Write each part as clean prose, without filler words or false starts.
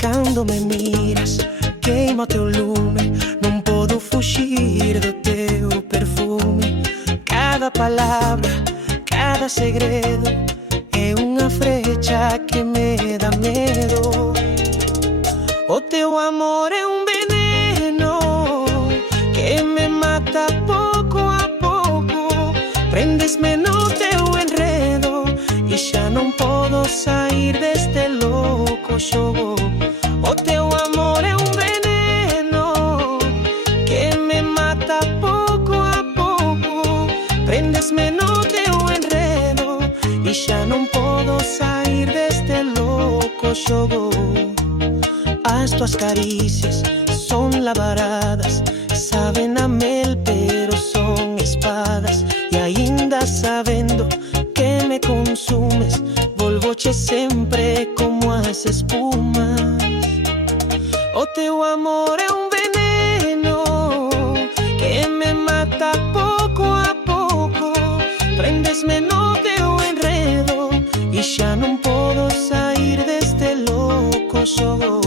Quando me miras, queima o teu lume. Não posso fugir do teu perfume. Cada palavra, cada segredo é uma flecha que me dá medo. O teu amor é veneno que me mata pouco a pouco. Prendes-me no teu enredo e já não posso sair deste louco jogo. O teu amor é veneno que me mata pouco a pouco. Prendes-me no teu enredo e já não posso sair deste louco jogo. As tuas carícias são lavaradas, sabem a mel, pero são espadas. E ainda sabendo que me consumes, volvo-te sempre como as espumas. O teu amor é veneno que me mata pouco a pouco. Prendes-me no teu enredo e já não posso sair deste louco jogo.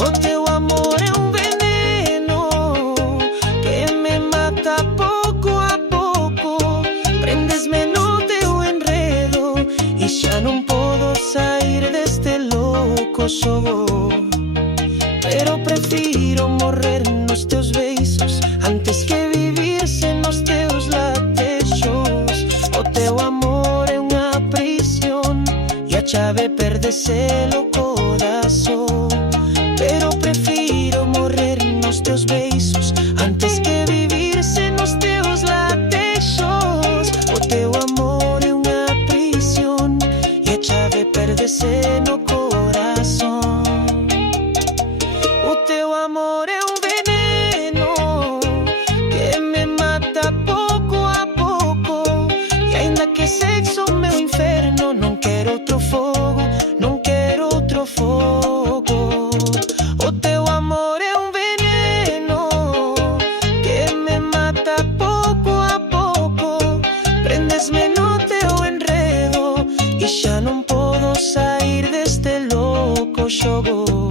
O teu amor é veneno que me mata pouco a pouco. Prendes-me no teu enredo e já não posso sair deste louco jogo. Pero prefiro morrer nos teus beijos antes que vivir sem os teus latejos. O teu amor é uma prisão e a chave perde-se o coração. Pero prefiro morrer nos teus beijos antes que vivir sem os teus latejos. O teu amor é uma prisão e a chave perde-se no coração. O teu amor é veneno que me mata pouco a pouco. E ainda que sexo meu inferno, não quero outro fogo, não quero outro fogo. O teu amor é veneno que me mata pouco a pouco. Prendes-me no teu enredo e já não posso sair deste louco jogo.